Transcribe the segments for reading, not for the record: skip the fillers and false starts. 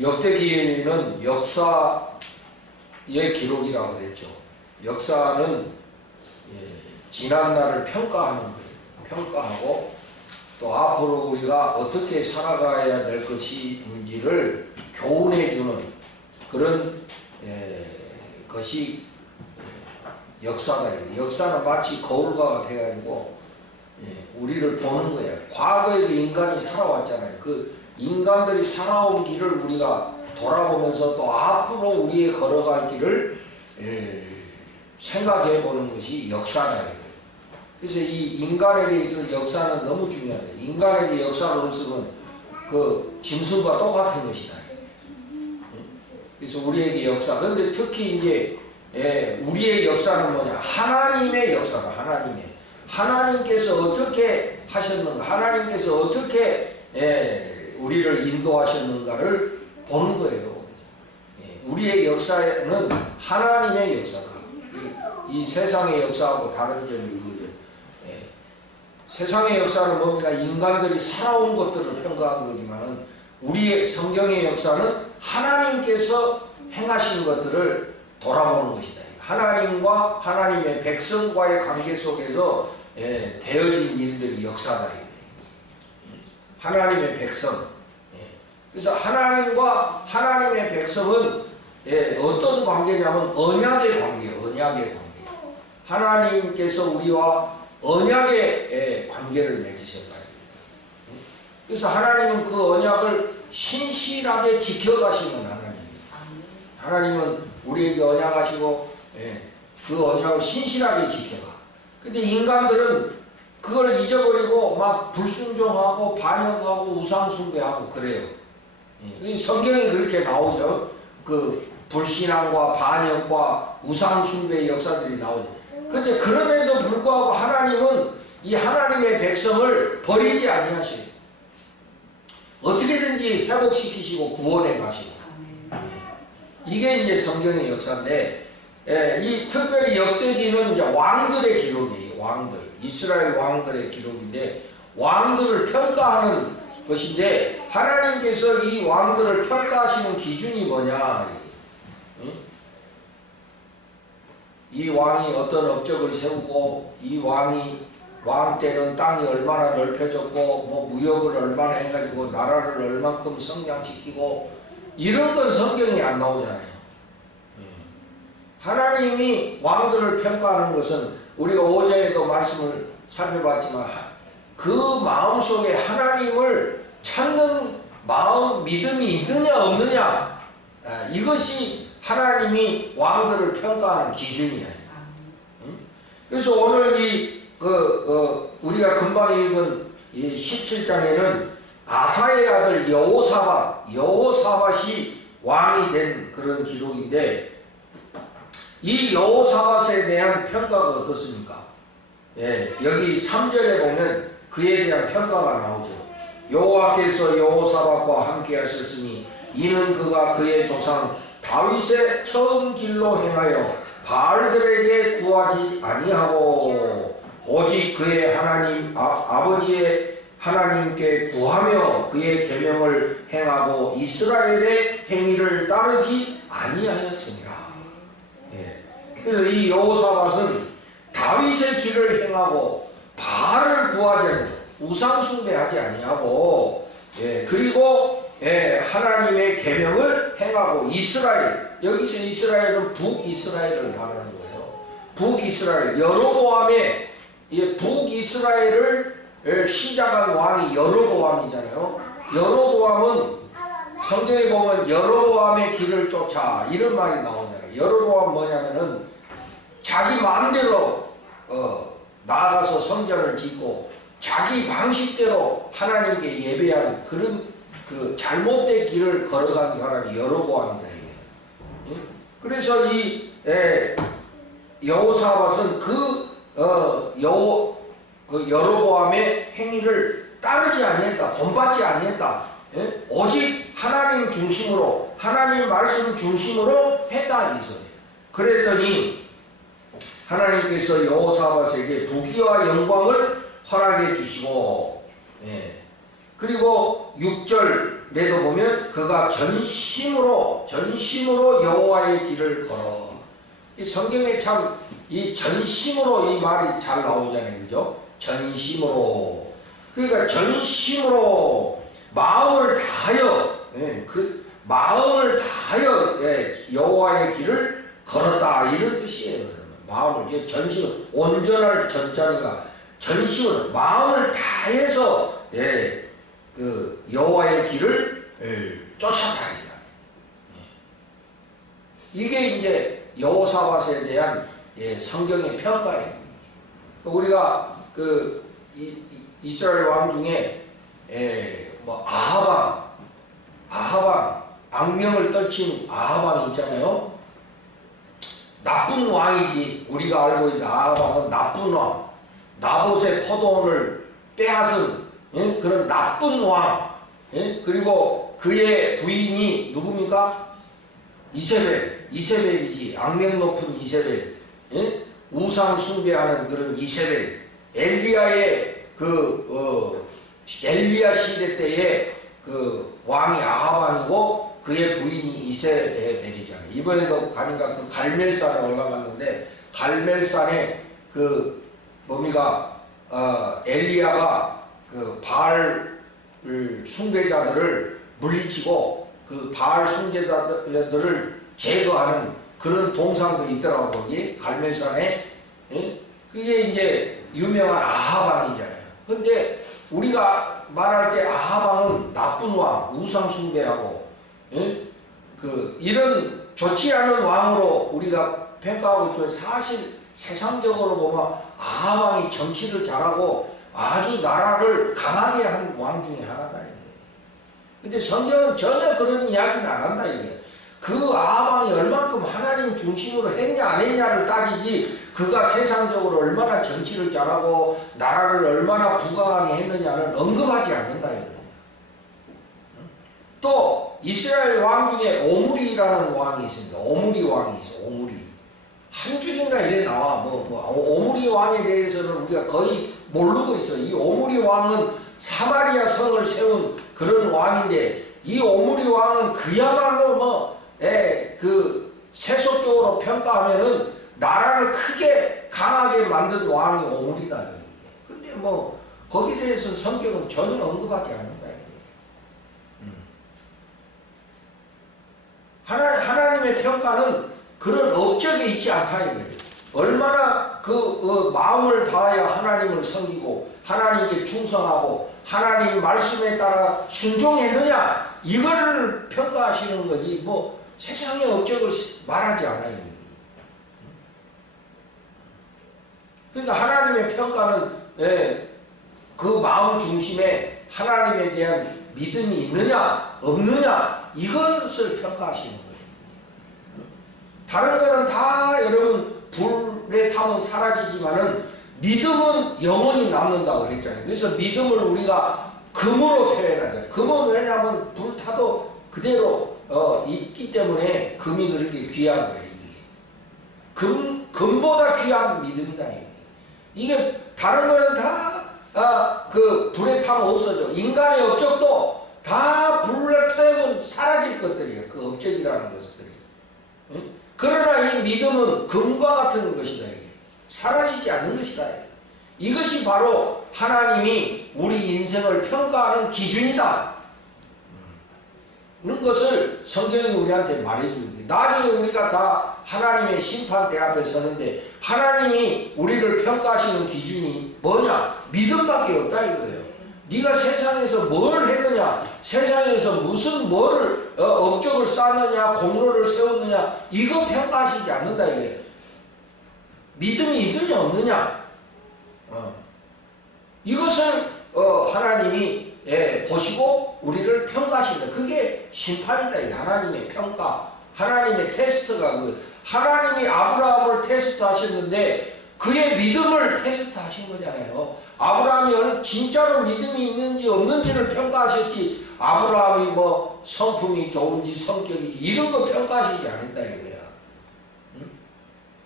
역대기는 역사의 기록이라고 했죠. 역사는 지난 날을 평가하는 거예요. 평가하고 또 앞으로 우리가 어떻게 살아가야 될 것인지를 교훈해주는 그런 것이 역사다. 역사는 마치 거울과 같아가지고 우리를 보는 거예요. 과거에도 인간이 살아왔잖아요. 그 인간들이 살아온 길을 우리가 돌아보면서 또 앞으로 우리의 걸어갈 길을 생각해 보는 것이 역사다. 그래서 이 인간에게 있어서 역사는 너무 중요하다. 인간에게 역사로서는 그 짐승과 똑같은 것이다. 그래서 우리에게 역사. 그런데 특히 이제 우리의 역사는 뭐냐? 하나님의 역사다. 하나님께서 어떻게 하셨는가? 하나님께서 어떻게 우리를 인도하셨는가를 보는 거예요. 우리의 역사는 하나님의 역사다. 이 세상의 역사하고 다른 점이 있거든요. 세상의 역사는 뭡니까? 인간들이 살아온 것들을 평가한 거지만은 우리의 성경의 역사는 하나님께서 행하신 것들을 돌아보는 것이다. 하나님과 하나님의 백성과의 관계 속에서 되어진 일들이 역사다. 하나님의 백성. 그래서 하나님과 하나님의 백성은 어떤 관계냐면 언약의 관계예요. 언약의 관계. 하나님께서 우리와 언약의 관계를 맺으셨다. 그래서 하나님은 그 언약을 신실하게 지켜가시는 하나님이에요. 하나님은 우리에게 언약하시고 그 언약을 신실하게 지켜가. 근데 인간들은 그걸 잊어버리고 막 불순종하고 반역하고 우상숭배하고 그래요. 성경에 그렇게 나오죠. 그 불신앙과 반역과 우상숭배의 역사들이 나오죠. 근데 그럼에도 불구하고 하나님은 이 하나님의 백성을 버리지 아니하시고 어떻게든지 회복시키시고 구원해 가시고 이게 이제 성경의 역사인데 이 특별히 역대기는 이제 왕들의 기록이에요. 왕들. 이스라엘 왕들의 기록인데 왕들을 평가하는 것인데 하나님께서 이 왕들을 평가하시는 기준이 뭐냐? 이 왕이 어떤 업적을 세우고 이 왕 때는 땅이 얼마나 넓혀졌고 뭐 무역을 얼마나 해가지고 나라를 얼만큼 성장시키고 이런 건 성경에 안 나오잖아요. 하나님이 왕들을 평가하는 것은 우리가 오전에도 말씀을 살펴봤지만 그 마음속에 하나님을 찾는 마음, 믿음이 있느냐 없느냐 이것이 하나님이 왕들을 평가하는 기준이에요. 그래서 오늘 우리가 금방 읽은 이 17장에는 아사의 아들 여호사밧이 왕이 된 그런 기록인데 이 여호사밧에 대한 평가가 어떻습니까? 여기 3절에 보면 그에 대한 평가가 나오죠. 여호와께서 여호사밧과 함께 하셨으니 이는 그가 그의 조상 다윗의 처음 길로 행하여 바알들에게 구하지 아니하고 오직 그의 하나님 아버지의 하나님께 구하며 그의 계명을 행하고 이스라엘의 행위를 따르지 아니하였습니다. 그래서 이 여호사밧은 다윗의 길을 행하고 바알을 구하지 아니하고 우상 숭배하지 아니하고 그리고 하나님의 계명을 행하고 이스라엘, 여기서 이스라엘은 북이스라엘을 말하는 거예요. 북이스라엘, 여로보암의 북이스라엘을 시작한 왕이 여로보암이잖아요. 여로보암은 성경에 보면 여로보암의 길을 쫓아 이런 말이 나오잖아요. 여로보암 뭐냐면은 자기 마음대로 나아가서 성전을 짓고 자기 방식대로 하나님께 예배하는 그런 그 잘못된 길을 걸어간 사람이 여로보암이다 이게. 그래서 이 여호사밧은 여로보암의 행위를 따르지 아니했다, 본받지 아니했다. 오직 하나님 중심으로, 하나님 말씀 중심으로 했다 이거예요. 그랬더니 하나님께서 여호사밧에게 부귀와 영광을 허락해 주시고, 그리고 6절 보면 그가 전심으로 여호와의 길을 걸어. 이 성경에 참 이 전심으로 이 말이 잘 나오잖아요, 그죠? 전심으로. 그러니까 전심으로 마음을 다하여, 그 마음을 다하여 여호와의 길을 걸었다 이런 뜻이에요. 마음을 이제 전심 온전할 전자리가 전심으로 마음을 다해서 그 여호와의 길을 쫓아다. 이게 이제 여호사밧에 대한 성경의 평가예요. 우리가 그 이스라엘 왕 중에 뭐 아하방 악명을 떨친 아하방이 있잖아요. 나쁜 왕이지. 우리가 알고 있는 아하방은 나쁜 왕, 나봇의 포도원을 빼앗은 그런 나쁜 왕. 그리고 그의 부인이 누굽니까? 이세벨이지. 악명 높은 이세벨. 우상 숭배하는 그런 이세벨. 엘리야의 엘리야 시대 때의 그 왕이 아하방이고 그의 부인이 이세벨이잖아요. 이번에도 가니까 그 갈멜산에 올라갔는데 갈멜산에 그 뭡니까 엘리야가 그 바알 숭배자들을 물리치고 그 바알 숭배자들을 제거하는 그런 동상도 있더라고. 거기 갈멜산에. 그게 이제 유명한 아하방이잖아요. 근데 우리가 말할 때 아하방은 나쁜 왕, 우상 숭배하고 그 이런 좋지 않은 왕으로 우리가 평가하고 있죠. 사실 세상적으로 보면 아하방이 정치를 잘하고 아주 나라를 강하게 한 왕 중에 하나다. 근데 성경은 전혀 그런 이야기는 안 한다. 이게 그 아하방이 얼만큼 하나님 중심으로 했냐 안 했냐를 따지지 그가 세상적으로 얼마나 정치를 잘하고 나라를 얼마나 부강하게 했느냐는 언급하지 않는다. 또 이스라엘 왕 중에 오므리라는 왕이 있습니다. 오므리 왕이 있어. 오므리 한 줄인가 이래 나와. 오므리 왕에 대해서는 우리가 거의 모르고 있어. 이 오므리 왕은 사마리아 성을 세운 그런 왕인데 이 오므리 왕은 그야말로 그 세속적으로 평가하면은 나라를 크게 강하게 만든 왕이 오므리다. 근데 거기에 대해서 성경은 전혀 언급하지 않는다. 하나님의 평가는 그런 업적에 있지 않다. 이거예요. 얼마나 그 마음을 다하여 하나님을 섬기고 하나님께 충성하고 하나님 말씀에 따라 순종했느냐 이거를 평가하시는 거지 세상의 업적을 말하지 않아요. 그러니까 하나님의 평가는 그 마음 중심에 하나님에 대한 믿음이 있느냐 없느냐 이것을 평가하시는 거예요. 다른 거는 다 여러분 불에 타면 사라지지만은 믿음은 영원히 남는다고 그랬잖아요. 그래서 믿음을 우리가 금으로 표현하죠. 금은 왜냐하면 불 타도 그대로 있기 때문에 금이 그렇게 귀한 거예요. 금보다 귀한 믿음이다. 이게 다른 거는 다 그 불에 타면 없어져. 인간의 업적도 다 불에 타면 사라질 것들이에요. 그 업적이라는 것들이. 그러나 이 믿음은 금과 같은 것이다. 이게. 사라지지 않는 것이다. 이것이 바로 하나님이 우리 인생을 평가하는 기준이다. 그런 것을 성경이 우리한테 말해주는 거예요. 나중에 우리가 다 하나님의 심판대 앞에 서는데 하나님이 우리를 평가하시는 기준이 뭐냐? 믿음밖에 없다 이거예요. 네가 세상에서 뭘 했느냐? 세상에서 무슨 뭐를 업적을 쌓느냐? 공로를 세웠느냐? 이거 평가하시지 않는다 이게. 믿음이 있느냐 없느냐? 이것을 하나님이 보시고 우리를 평가하신다. 그게 심판이다. 이게 하나님의 평가, 하나님의 테스트가 하나님이 아브라함을 테스트하셨는데 그의 믿음을 테스트하신 거잖아요. 아브라함이 진짜로 믿음이 있는지 없는지를 평가하셨지 아브라함이 성품이 좋은지 성격이 이런 거 평가하시지 않는다 이거야.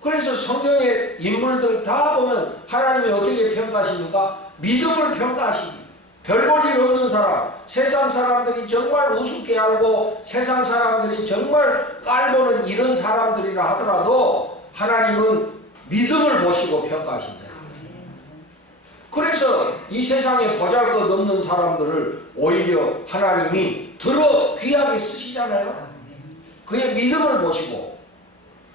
그래서 성경의 인물들 다 보면 하나님이 어떻게 평가하십니까? 믿음을 별 볼 일 없는 사람, 세상 사람들이 정말 우습게 알고 세상 사람들이 정말 깔보는 이런 사람들이라 하더라도 하나님은 믿음을 보시고 평가하신다. 그래서 이 세상에 보잘것없는 사람들을 오히려 하나님이 들어 귀하게 쓰시잖아요. 그의 믿음을 보시고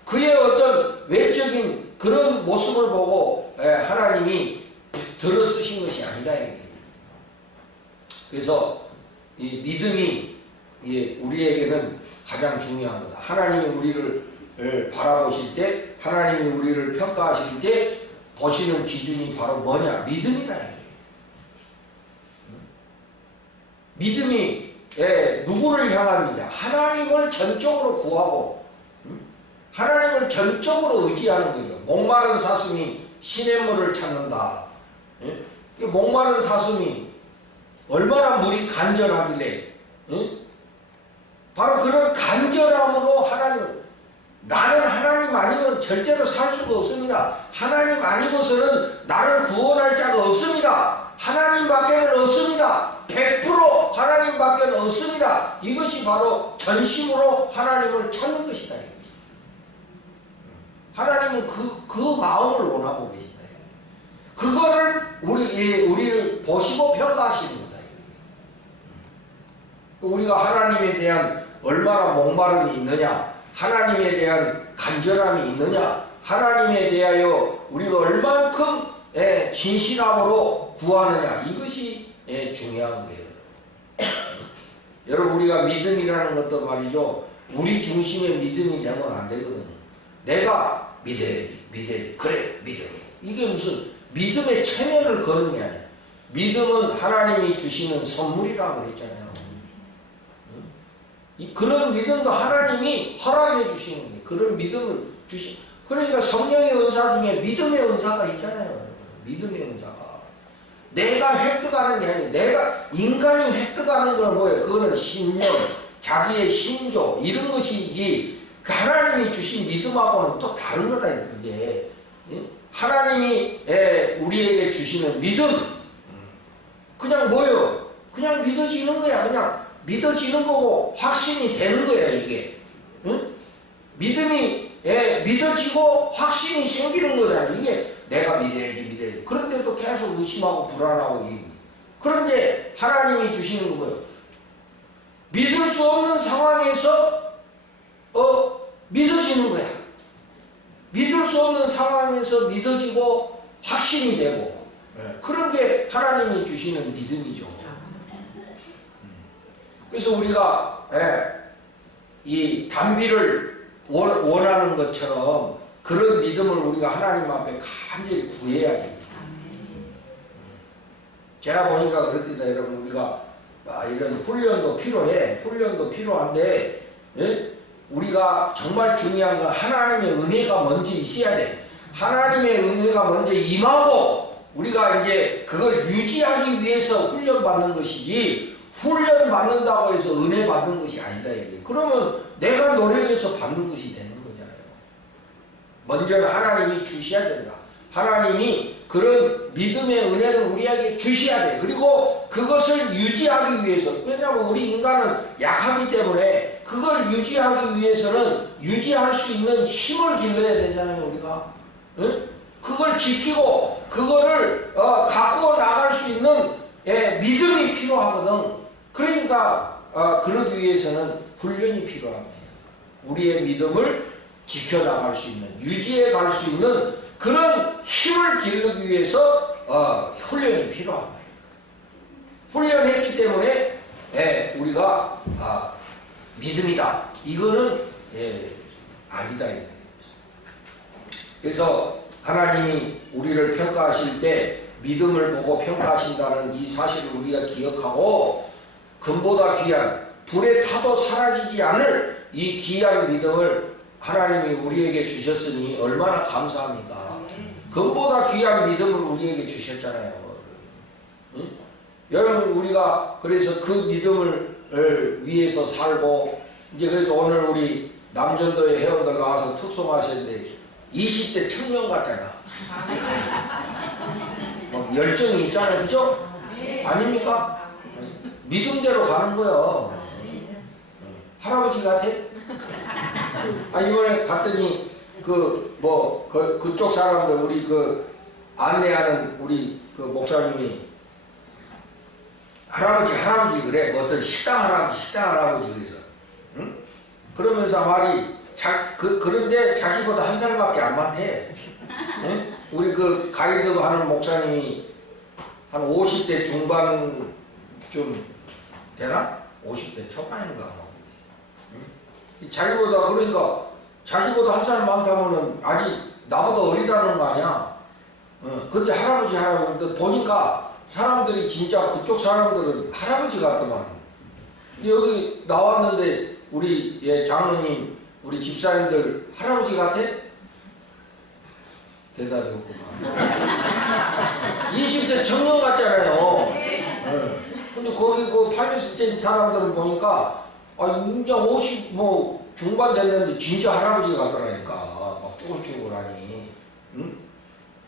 그의 어떤 외적인 그런 모습을 보고 하나님이 들어 쓰신 것이 아니다. 그래서 이 믿음이 우리에게는 가장 중요한 거다. 하나님이 우리를 바라보실 때, 하나님이 우리를 평가하실 때 보시는 기준이 바로 뭐냐? 믿음이다. 믿음이 누구를 향합니다. 하나님을 전적으로 구하고 하나님을 전적으로 의지하는 거죠. 목마른 사슴이 시냇물을 찾는다. 목마른 사슴이 얼마나 물이 간절하길래 바로 그런 간절함으로 하나님, 나는 하나님 아니면 절대로 살 수가 없습니다. 하나님 아니고서는 나를 구원할 자가 없습니다. 하나님밖에는 없습니다. 100% 하나님밖에는 없습니다. 이것이 바로 전심으로 하나님을 찾는 것이다. 하나님은 그 마음을 원하고 계신다. 그거를 우리를 보시고 평가하시는 거다. 우리가 하나님에 대한 얼마나 목마름이 있느냐, 하나님에 대한 간절함이 있느냐, 하나님에 대하여 우리가 얼만큼 진실함으로 구하느냐, 이것이 중요한 거예요. 여러분, 우리가 믿음이라는 것도 말이죠, 우리 중심의 믿음이 되면 안 되거든요. 내가 믿어야지, 그래, 믿어. 이게 무슨 믿음의 체면을 거는 게 아니야. 믿음은 하나님이 주시는 선물이라고 그랬잖아요. 그런 믿음도 하나님이 허락해 주시는 거예요. 그런 믿음을 그러니까 성령의 은사 중에 믿음의 은사가 있잖아요. 믿음의 은사가. 내가 획득하는 게 아니에요. 인간이 획득하는 건 뭐예요? 그거는 신념, 자기의 신조, 이런 것이지, 하나님이 주신 믿음하고는 또 다른 거다, 그게. 하나님이 우리에게 주시는 믿음, 그냥 뭐예요? 그냥 믿어지는 거야. 그냥 믿어지는 거고 확신이 되는 거야, 이게. 응? 믿음이 믿어지고 확신이 생기는 거잖아. 이게 내가 믿어야지. 그런데도 계속 의심하고 불안하고. 그런데 하나님이 주시는 거 뭐예요? 믿을 수 없는 상황에서 믿어지는 거야. 믿을 수 없는 상황에서 믿어지고 확신이 되고. 그런 게 하나님이 주시는 믿음이죠. 그래서 우리가 이 단비를 원하는 것처럼 그런 믿음을 우리가 하나님 앞에 간절히 구해야 돼요. 제가 보니까 그렇습니다. 여러분, 우리가 이런 훈련도 필요해. 훈련도 필요한데, 우리가 정말 중요한 건 하나님의 은혜가 먼저 있어야 돼. 하나님의 은혜가 먼저 임하고 우리가 이제 그걸 유지하기 위해서 훈련받는 것이지, 훈련 받는다고 해서 은혜 받는 것이 아니다, 이게. 그러면 내가 노력해서 받는 것이 되는 거잖아요. 먼저는 하나님이 주셔야 된다. 하나님이 그런 믿음의 은혜를 우리에게 주셔야 돼. 그리고 그것을 유지하기 위해서, 왜냐하면 우리 인간은 약하기 때문에 그걸 유지하기 위해서는 유지할 수 있는 힘을 길러야 되잖아요, 우리가. 응? 그걸 지키고 그거를 갖고 나갈 수 있는 믿음이 필요하거든. 그러니까 그러기 위해서는 훈련이 필요합니다. 우리의 믿음을 지켜나갈 수 있는, 유지해 갈 수 있는 그런 힘을 기르기 위해서 훈련이 필요합니다. 훈련했기 때문에 우리가 믿음이다, 이거는 아니다. 그래서 하나님이 우리를 평가하실 때 믿음을 보고 평가하신다는 이 사실을 우리가 기억하고, 금보다 귀한, 불에 타도 사라지지 않을 이 귀한 믿음을 하나님이 우리에게 주셨으니 얼마나 감사합니까? 금보다 귀한 믿음을 우리에게 주셨잖아요. 응? 여러분, 우리가 그래서 그 믿음을 위해서 살고, 이제 그래서 오늘 우리 남전도의 회원들 나와서 특송하셨는데 20대 청년 같잖아. 막 열정이 있잖아요, 그죠? 아닙니까? 믿음대로 가는 거야. 할아버지 같아? 이번에 갔더니 그쪽 사람들 우리 안내하는 우리 목사님이 할아버지 그래. 뭐 어떤 식당 할아버지 그래서 응? 그러면서 말이 그런데 자기보다 한 살밖에 안 많대. 응? 우리 가이드 하는 목사님이 한 50대 중반쯤 되나? 50대 초반인가 뭐. 응? 자기보다 한 살 많다면은 아직 나보다 어리다는 거 아니야. 근데 할아버지 보니까 사람들이 진짜 그쪽 사람들은 할아버지 같더만. 여기 나왔는데 우리 장로님, 우리 집사님들 할아버지 같아? 대답이 없구만. 20대 청년 같잖아요. 근데 거기 팔레스타인 사람들은 보니까 진짜 50 중반 됐는데 진짜 할아버지 같더라니까. 막 쭈글쭈글하니. 응?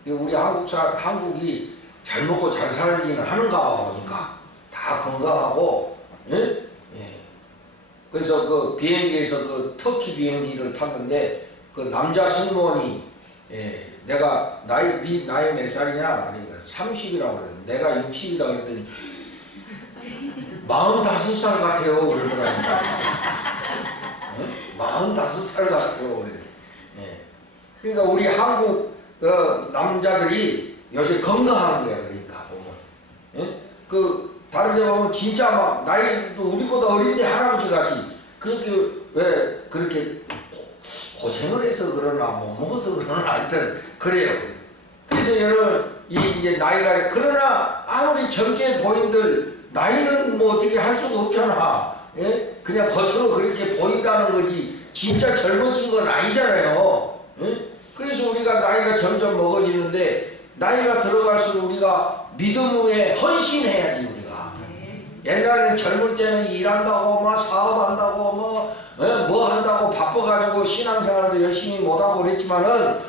우리 한국이 잘 먹고 잘 살기는 하는가 봐 보니까 다 건강하고. 예? 예. 그래서 비행기에서 터키 비행기를 탔는데 남자 승무원이 내가 나이 몇 살이냐? 그러니까 30이라고 그랬는데 내가 60이다 그랬더니 45살 같아요 그러더라니까. 45살 같아요 그래. 그러니까 우리 한국 남자들이 요새 건강하는 거야. 그러니까 보면 다른 데 보면 진짜 막 나이도 우리보다 어린데 할아버지 같이. 그렇게 왜 그렇게 고생을 해서 그러나 못 먹어서 그러나 하여튼 그래요. 그래서 여러분 이제 나이가 그러나 아무리 젊게 보인들 나이는 뭐 어떻게 할 수가 없잖아. 예? 그냥 겉으로 그렇게 보인다는 거지 진짜 젊어진 건 아니잖아요. 예? 그래서 우리가 나이가 점점 먹어지는데 나이가 들어갈수록 우리가 믿음에 헌신해야지 우리가. 옛날에는 젊을 때는 일한다고 막 사업한다고 뭐 한다고 바빠가지고 신앙생활도 열심히 못하고 그랬지만은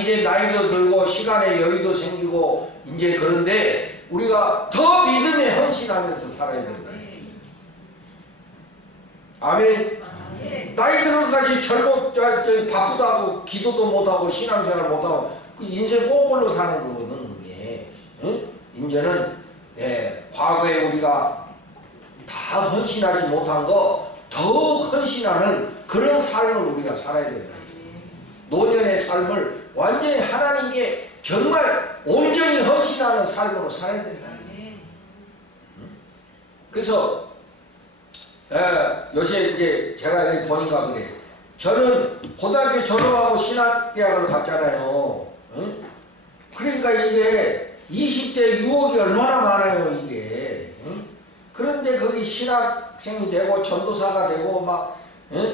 이제 나이도 들고 시간에 여유도 생기고 이제 그런데 우리가 더 믿음에 헌신하면서 살아야 된다. 아멘. 나이 들어까지 바쁘다고 기도도 못하고 신앙생활 못하고 인생 꼬불로 사는 거거든 그게. 응? 이제는 과거에 우리가 다 헌신하지 못한 거 더욱 헌신하는 그런 삶을 우리가 살아야 된다. 노년의 삶을 완전히 하나님께 정말 온전히 헌신하는 삶으로 살아야 된다. 그래서 요새 이제 제가 보니까 그래. 저는 고등학교 졸업하고 신학대학을 갔잖아요. 응? 그러니까 이게 20대 유혹이 얼마나 많아요 이게. 응? 그런데 거기 신학생이 되고 전도사가 되고 막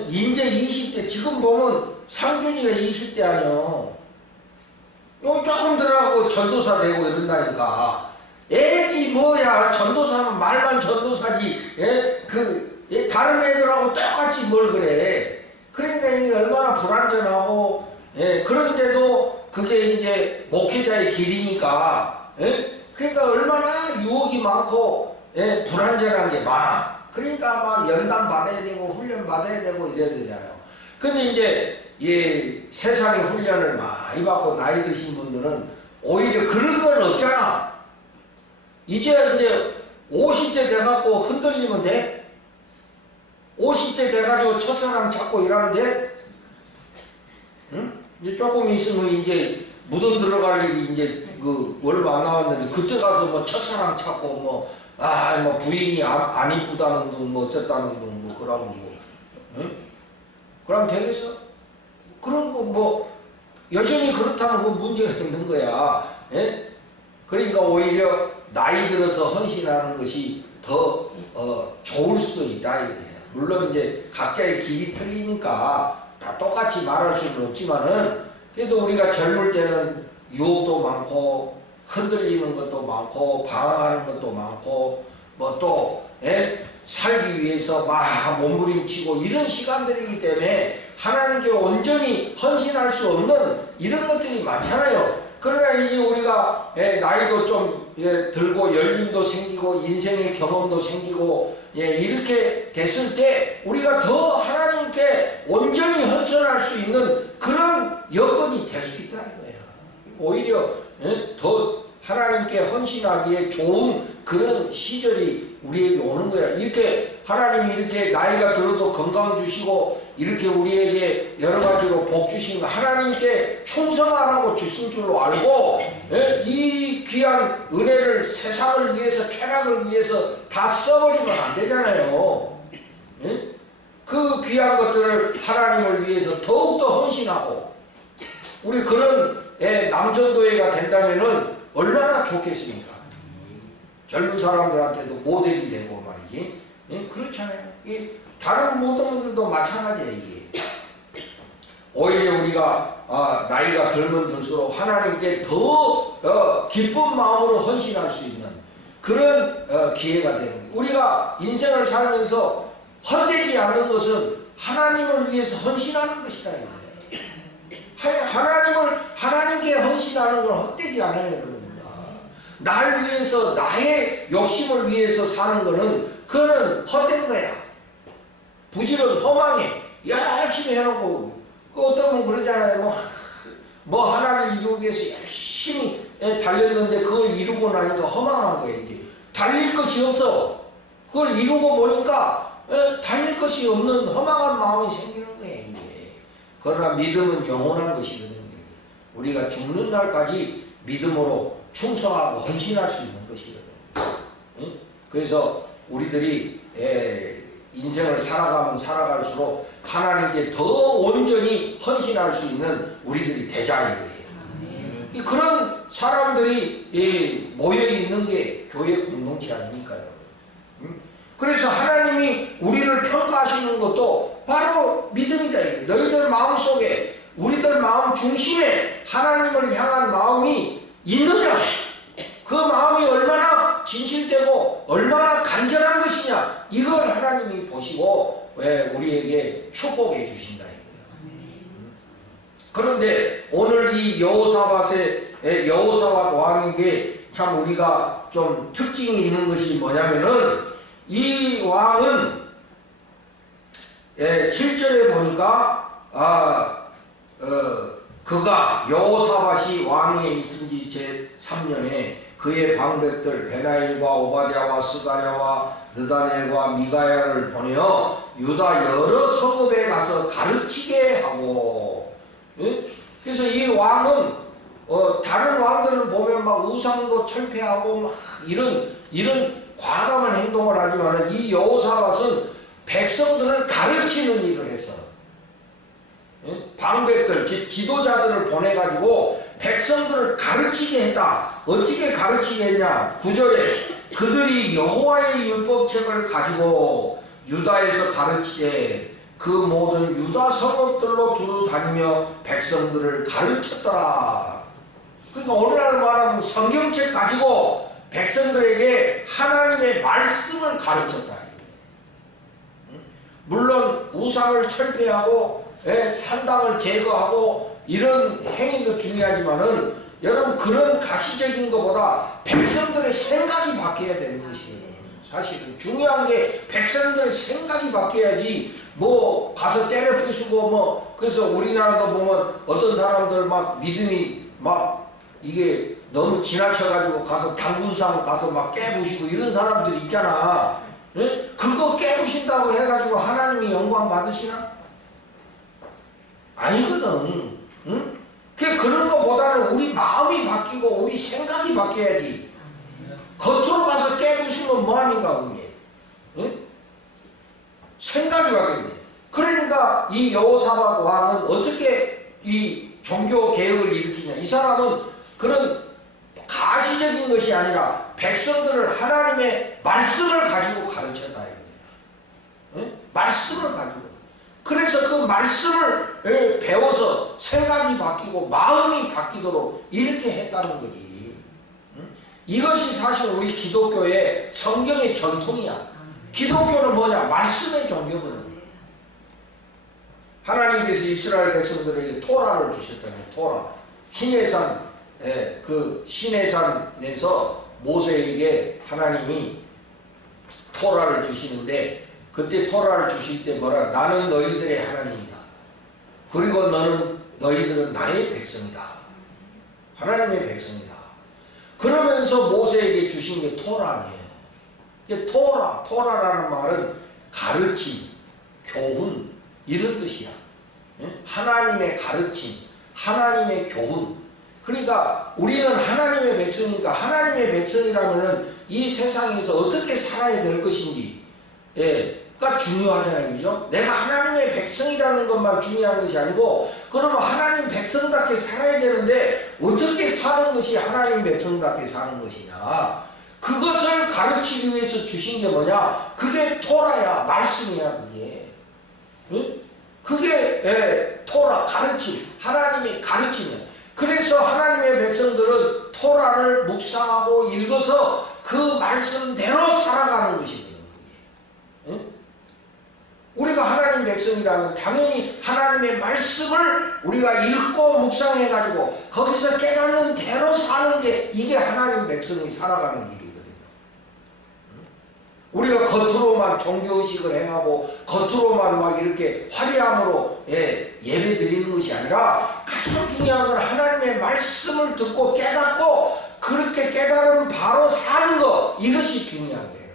이제 20대 지금 보면 상준이가 20대 아니요. 요 조금 들어가고 전도사 되고 이런다니까. 애지 뭐야 전도사는 말만 전도사지. 다른 애들하고 똑같이 뭘 그래. 그러니까 이게 얼마나 불완전하고 그런데도 그게 이제 목회자의 길이니까. 그러니까 얼마나 유혹이 많고 불완전한 게 많아. 그러니까 막 연단 받아야 되고 훈련 받아야 되고 이래야 되잖아요. 근데 이제 세상에 훈련을 많이 받고 나이 드신 분들은 오히려 그런 건 없잖아. 이제 50대 돼갖고 흔들리면 돼? 50대 돼가지고 첫사랑 찾고 이러면 돼? 응? 이제 조금 있으면 이제 무덤 들어갈 일이 이제 얼마 안 남았는데 그때 가서 뭐 첫사랑 찾고 뭐 부인이 안 이쁘다는 둥 뭐 어쨌다는 둥 그러면 응? 그럼 되겠어? 그런 거 여전히 그렇다면 그 문제가 있는 거야. 그러니까 오히려 나이 들어서 헌신하는 것이 더 좋을 수도 있다 이거예요. 물론 이제 각자의 길이 틀리니까 다 똑같이 말할 수는 없지만은 그래도 우리가 젊을 때는 유혹도 많고 흔들리는 것도 많고 방황하는 것도 많고 또 살기 위해서 막 몸부림치고 이런 시간들이기 때문에 하나님께 온전히 헌신할 수 없는 이런 것들이 많잖아요. 그러나 이제 우리가 나이도 좀 들고 열림도 생기고 인생의 경험도 생기고 이렇게 됐을 때 우리가 더 하나님께 온전히 헌신할 수 있는 그런 여건이 될 수 있다는 거예요. 오히려 더 하나님께 헌신하기에 좋은 그런 시절이 우리에게 오는 거야. 이렇게 하나님이 이렇게 나이가 들어도 건강 주시고 이렇게 우리에게 여러 가지로 복 주신 거 하나님께 충성하라고 주신 줄로 알고 이 귀한 은혜를 세상을 위해서 쾌락을 위해서 다 써버리면 안 되잖아요. 그 귀한 것들을 하나님을 위해서 더욱더 헌신하고 우리 그런 남전도회가 된다면은 얼마나 좋겠습니까? 젊은 사람들한테도 모델이 되고 말이지. 그렇잖아요. 다른 모든 분들도 마찬가지예요. 이게. 오히려 우리가 나이가 들면 들수록 하나님께 더 기쁜 마음으로 헌신할 수 있는 그런 기회가 되는 거예요. 우리가 인생을 살면서 헛되지 않는 것은 하나님을 위해서 헌신하는 것이다. 하나님께 헌신하는 건 헛되지 않아요, 여러분. 날 위해서 나의 욕심을 위해서 사는 거는 그거는 헛된 거야. 부지런 허망해. 열심히 해놓고 어떤 분 그러잖아요. 뭐 하나를 이루기 위해서 열심히 달렸는데 그걸 이루고 나니까 허망한 거예요. 이제 달릴 것이 없어. 그걸 이루고 보니까 달릴 것이 없는 허망한 마음이 생기는 거예요. 이게. 그러나 믿음은 영원한 것이거든요. 우리가 죽는 날까지 믿음으로 충성하고 헌신할 수 있는 것이거든요. 그래서 우리들이 인생을 살아가면 살아갈수록 하나님께 더 온전히 헌신할 수 있는 우리들이 되자 이거예요. 그런 사람들이 모여있는 게 교회 공동체 아닙니까요? 그래서 하나님이 우리를 평가하시는 것도 바로 믿음이다. 너희들 마음속에 우리들 마음 중심에 하나님을 향한 마음이 있느냐? 그 마음이 얼마나 진실되고 얼마나 간절한 것이냐? 이걸 하나님이 보시고 우리에게 축복해 주신다. 그런데 오늘 이 여호사밧 왕에게 참 우리가 좀 특징이 있는 것이 뭐냐면은 이 왕은 7절에 보니까 그가 여호사밧이 왕위에 있은 지 제3년에 그의 방백들 베나일과 오바댜와 스가랴와 느다넬과 미가야를 보내어 유다 여러 성읍에 가서 가르치게 하고 그래서 이 왕은 다른 왕들을 보면 막 우상도 철폐하고 막 이런 과감한 행동을 하지만 이 여호사밧은 백성들을 가르치는 일을 했어. 방백들, 지도자들을 보내가지고 백성들을 가르치게 했다. 어떻게 가르치게 했냐? 9절에 그들이 여호와의 율법책을 가지고 유다에서 가르치되 그 모든 유다 성읍들로 두루 다니며 백성들을 가르쳤더라. 그러니까 오늘날 말하면 성경책 가지고 백성들에게 하나님의 말씀을 가르쳤다. 물론 우상을 철폐하고 산당을 제거하고 이런 행위도 중요하지만은 여러분 그런 가시적인 것보다 백성들의 생각이 바뀌어야 되는 것이에요. 사실은 중요한 게 백성들의 생각이 바뀌어야지 뭐 가서 때려 부수고 뭐 그래서 우리나라도 보면 어떤 사람들 막 믿음이 막 이게 너무 지나쳐가지고 가서 당군상 가서 막 깨부시고 이런 사람들이 있잖아. 그거 깨부신다고 해가지고 하나님이 영광 받으시나? 아니거든. 그런 것보다는 우리 마음이 바뀌고 우리 생각이 바뀌어야지. 겉으로 가서 깨부시면 뭐합니까 그게? 생각이 바뀌어야 돼. 그러니까 이 여호사밧 왕은 어떻게 이 종교 개혁을 일으키냐. 이 사람은 그런 가시적인 것이 아니라 백성들을 하나님의 말씀을 가지고 가르쳤다. 말씀을 가지고. 그래서 그 말씀을 배워서 생각이 바뀌고 마음이 바뀌도록 이렇게 했다는 거지. 이것이 사실 우리 기독교의 성경의 전통이야. 기독교는 뭐냐? 말씀의 종교거든. 하나님께서 이스라엘 백성들에게 토라를 주셨다는 토라. 시내산, 그 시내산에서 모세에게 하나님이 토라를 주시는데 그때 토라를 주실 때 뭐라 나는 너희들의 하나님이다. 그리고 너희들은 나의 백성이다. 하나님의 백성이다. 그러면서 모세에게 주신 게 토라 아니에요. 이게 토라라는 말은 가르침, 교훈 이런 뜻이야. 하나님의 가르침, 하나님의 교훈. 그러니까 우리는 하나님의 백성이니까 하나님의 백성이라면은 이 세상에서 어떻게 살아야 될 것인지, 가 중요하잖아요. 그죠? 내가 하나님의 백성이라는 것만 중요한 것이 아니고, 그러면 하나님 백성답게 살아야 되는데, 어떻게 사는 것이 하나님 백성답게 사는 것이냐. 그것을 가르치기 위해서 주신 게 뭐냐? 그게 토라야, 말씀이야, 그게. 응? 그게, 토라, 가르침, 하나님의 가르침이야. 그래서 하나님의 백성들은 토라를 묵상하고 읽어서 그 말씀대로 살아가는 것이거든요. 응? 우리가 하나님 백성이라면 당연히 하나님의 말씀을 우리가 읽고 묵상해가지고 거기서 깨닫는 대로 사는 게 이게 하나님 백성이 살아가는 길이거든요. 우리가 겉으로만 종교의식을 행하고 겉으로만 막 이렇게 화려함으로 예배 드리는 것이 아니라 가장 중요한 건 하나님의 말씀을 듣고 깨닫고 그렇게 깨달으면 바로 사는 것, 이것이 중요한 거예요.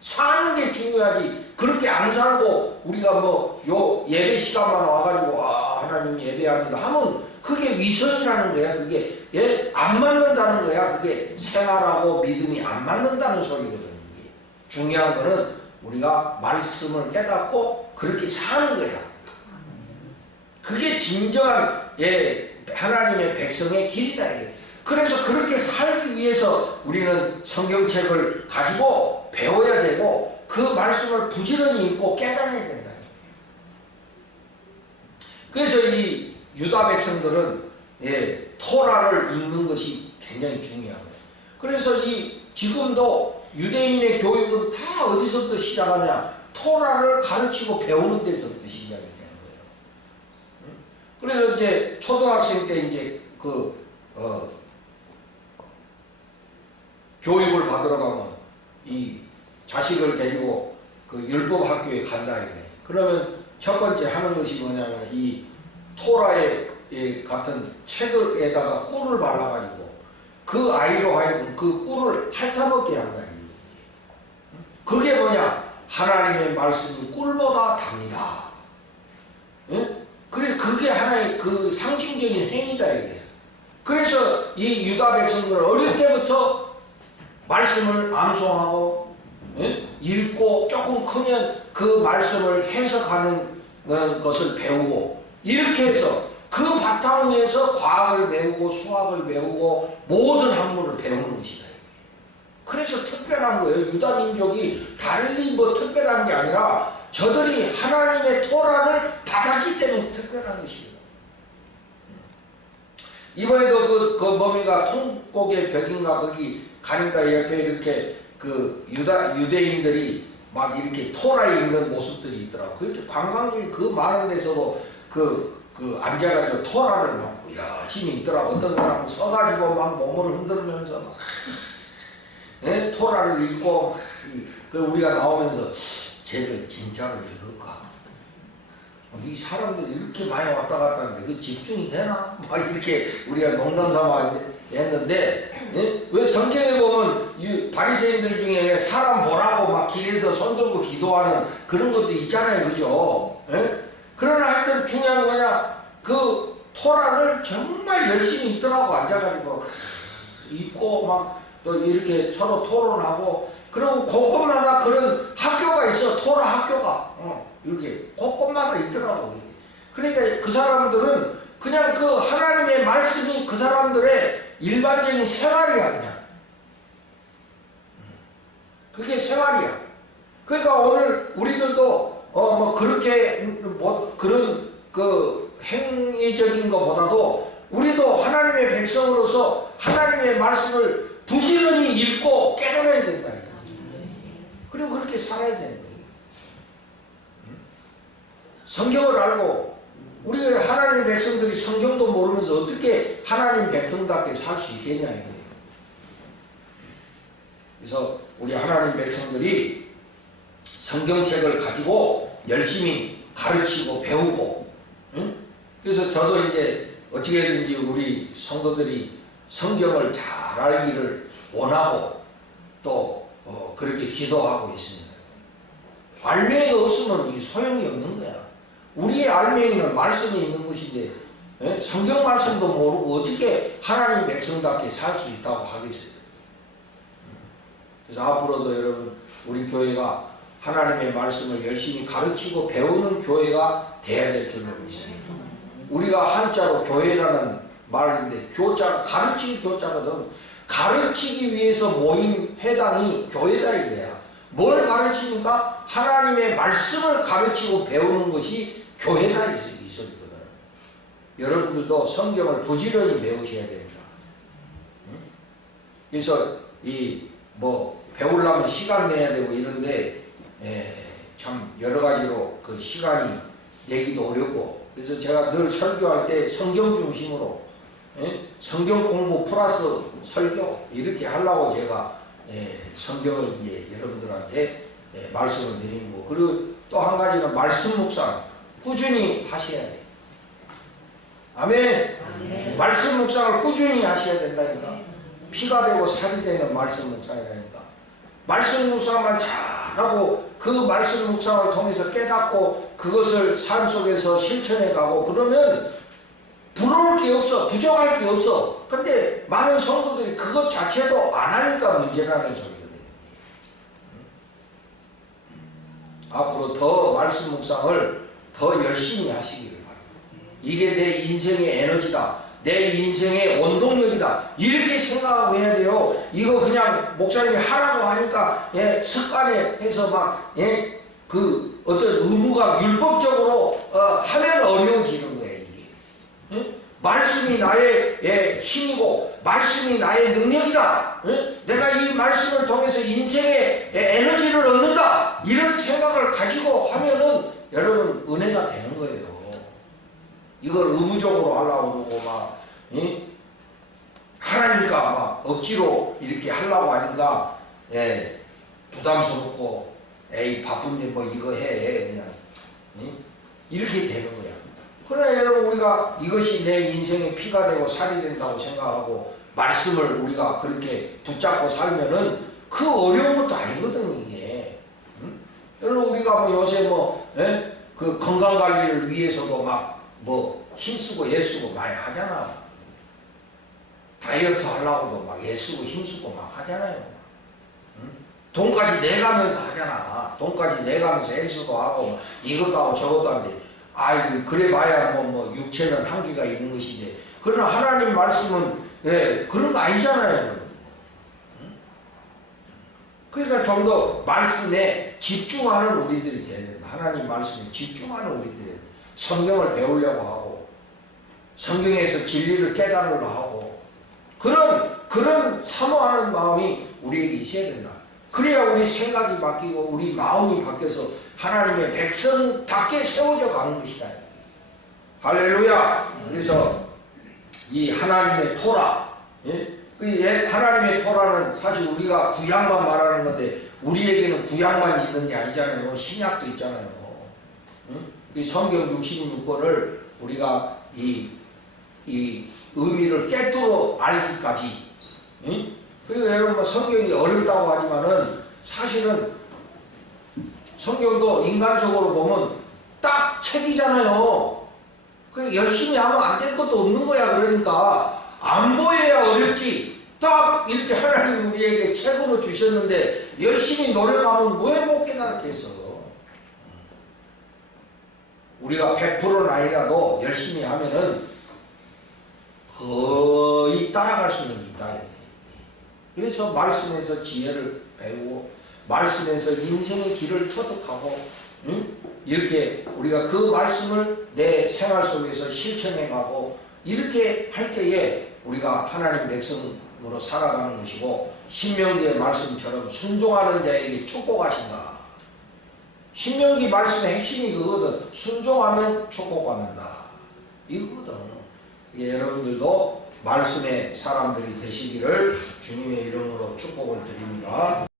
사는 게 중요하지. 그렇게 안 살고 우리가 뭐 요 예배 시간만 와가지고 하나님 예배합니다 하면 그게 위선이라는 거야. 그게 안 맞는다는 거야. 그게 생활하고 믿음이 안 맞는다는 소리거든요. 이게. 중요한 거는 우리가 말씀을 깨닫고 그렇게 사는 거야. 그게 진정한 하나님의 백성의 길이다. 이게. 그래서 그렇게 살기 위해서 우리는 성경책을 가지고 배워야 되고 그 말씀을 부지런히 읽고 깨달아야 된다. 그래서 이 유다 백성들은 토라를 읽는 것이 굉장히 중요한 거예요. 그래서 지금도 유대인의 교육은 다 어디서부터 시작하냐? 토라를 가르치고 배우는 데서부터 시작이 되는 거예요. 그래서 이제 초등학생 때 이제 교육을 받으러 가면 이 자식을 데리고 그 율법 학교에 간다 이거예요. 그러면 첫 번째 하는 것이 뭐냐면 이 토라의 같은 책에다가 꿀을 발라가지고 그 아이로 하여금 그 꿀을 핥아먹게 한다 이거예요. 그게 뭐냐? 하나님의 말씀이 꿀보다 답니다. 응? 그래 그게 하나의 그 상징적인 행위다 이거예요. 그래서 이 유다 백성들은 어릴 때부터 말씀을 암송하고 읽고 조금 크면 그 말씀을 해석하는 것을 배우고 이렇게 해서 그 바탕 위에서 과학을 배우고 수학을 배우고 모든 학문을 배우는 것이다. 그래서 특별한 거예요. 유다 민족이 달리 뭐 특별한 게 아니라 저들이 하나님의 토라를 받았기 때문에 특별한 것입니다. 이번에도 그 뭡니까 통곡의 벽인가 거기 가니까 옆에 이렇게 그 유대인들이 막 이렇게 토라 읽는 모습들이 있더라고. 그렇게 관광객이 그 많은 데서도 그 앉아가지고 토라를 막 열심히 읽더라고. 어떤 사람은 서가지고 막 몸을 흔들면서 막 토라를 읽고 우리가 나오면서 쟤들 진짜로 읽을까? 이 사람들이 이렇게 많이 왔다 갔다 하는데 그 집중이 되나? 막 이렇게 우리가 농담 삼아 했는데 왜 성경에 보면 바리새인들 중에 사람 보라고 막 길에서 손 들고 기도하는 그런 것도 있잖아요. 그죠? 그러나 하여튼 중요한 건 뭐냐? 그 토라를 정말 열심히 읽더라고. 앉아가지고 읽고 막 또 이렇게 서로 토론하고 그리고 곳곳마다 그런 학교가 있어. 토라 학교가 이렇게 곳곳마다 있더라고. 그러니까 그 사람들은 그냥 그 하나님의 말씀이 그 사람들의 일반적인 생활이야. 그냥 그게 생활이야. 그러니까 오늘 우리들도 뭐 그렇게 뭐 그런 그 행위적인 것보다도 우리도 하나님의 백성으로서 하나님의 말씀을 부지런히 읽고 깨달아야 된다. 그리고 그렇게 살아야 되는 거예요. 성경을 알고 우리가 하나님 백성들이 성경도 모르면서 어떻게 하나님 백성답게 살 수 있겠냐 이거예요. 그래서 우리 하나님 백성들이 성경책을 가지고 열심히 가르치고 배우고, 응? 그래서 저도 이제 어떻게든지 우리 성도들이 성경을 잘 알기를 원하고 또 그렇게 기도하고 있습니다. 알맹이가 없으면 이 소용이 없는 거야. 우리의 알맹이는 말씀이 있는 것인데, 예? 성경 말씀도 모르고 어떻게 하나님 백성답게 살 수 있다고 하겠어요. 그래서 앞으로도 여러분 우리 교회가 하나님의 말씀을 열심히 가르치고 배우는 교회가 돼야 될 줄로 믿습니다. 우리가 한자로 교회라는 말인데 교자가 가르칠 교자거든. 가르치기 위해서 모인 회당이 교회다 이거야. 뭘 가르치니까 하나님의 말씀을 가르치고 배우는 것이 교회다 이 소리거든. 여러분들도 성경을 부지런히 배우셔야 됩니다. 그래서 배우려면 시간 내야 되고 이런데 참 여러 가지로 그 시간이 내기도 어렵고, 그래서 제가 늘 설교할 때 성경 중심으로 성경 공부 플러스 설교 이렇게 하려고 제가 성경을 이제 여러분들한테 말씀을 드리는 거. 그리고 또 한 가지는 말씀 묵상 꾸준히 하셔야 돼요. 아멘. 아멘. 말씀 묵상을 꾸준히 하셔야 된다니까. 피가 되고 살이 되는 말씀 묵상이라니까. 말씀 묵상만 잘하고 그 말씀 묵상을 통해서 깨닫고 그것을 삶 속에서 실천해 가고 그러면 부러울 게 없어. 부족할 게 없어. 근데 많은 성도들이 그것 자체도 안 하니까 문제라는 소리거든요. 앞으로 더 말씀 묵상을 더 열심히 하시기를 바랍니다. 이게 내 인생의 에너지다. 내 인생의 원동력이다. 이렇게 생각하고 해야 돼요. 이거 그냥 목사님이 하라고 하니까 습관에 해서 막 그 어떤 의무가 율법적으로 하면 어려워지는 거예요. 이게. 말씀이 나의 힘이고 말씀이 나의 능력이다. 내가 이 말씀을 통해서 인생의 에너지를 얻는다. 이런 생각을 가지고 하면은 여러분 은혜가 되는 거예요. 이걸 의무적으로 하려고 그러고 막 하라니까 막 억지로 이렇게 하려고 하니까 부담스럽고 에이 바쁜데 뭐 이거 해 그냥 이렇게 되는 거야. 그러나 여러분 우리가 이것이 내 인생의 피가 되고 살이 된다고 생각하고 말씀을 우리가 그렇게 붙잡고 살면은 그 어려운 것도 아니거든 이게. 여러분 우리가 뭐 요새 그 건강 관리를 위해서도 막 힘쓰고 애쓰고 많이 하잖아. 다이어트 하려고도 막 애쓰고 힘쓰고 막 하잖아요. 돈까지 내가면서 하잖아. 돈까지 내가면서 헬스도 하고 이것도 하고 저것도 하는데 그래 봐야 육체는 한계가 있는 것인데, 그러나 하나님 말씀은 그런 거 아니잖아요. 그러니까 좀 더 말씀에 집중하는 우리들이 돼야 된다. 하나님 말씀에 집중하는 우리들이 성경을 배우려고 하고 성경에서 진리를 깨달으려 하고 그런 사모하는 마음이 우리에게 있어야 된다. 그래야 우리 생각이 바뀌고 우리 마음이 바뀌어서 하나님의 백성답게 세워져 가는 것이다. 할렐루야. 그래서 이 하나님의 토라, 하나님의 토라는 사실 우리가 구약만 말하는 건데 우리에게는 구약만 있는 게 아니잖아요. 신약도 있잖아요. 이 성경 66권을 우리가 이 의미를 깨뜨려 알기까지. 그리고 여러분 성경이 어렵다고 하지만은 사실은 성경도 인간적으로 보면 딱 책이잖아요. 그러니까 열심히 하면 안 될 것도 없는 거야. 그러니까 안 보여야 어렵지. 딱 이렇게 하나님 우리에게 책으로 주셨는데 열심히 노력하면 왜 못 깨닫겠어. 우리가 100%는 아니라도 열심히 하면은 거의 따라갈 수는 있다. 그래서 말씀에서 지혜를 배우고 말씀에서 인생의 길을 터득하고 이렇게 우리가 그 말씀을 내 생활 속에서 실천해가고 이렇게 할 때에 우리가 하나님 백성으로 살아가는 것이고, 신명기의 말씀처럼 순종하는 자에게 축복하신다. 신명기 말씀의 핵심이 그거거든. 순종하면 축복받는다. 이거거든. 여러분들도 말씀의 사람들이 되시기를 주님의 이름으로 축복을 드립니다.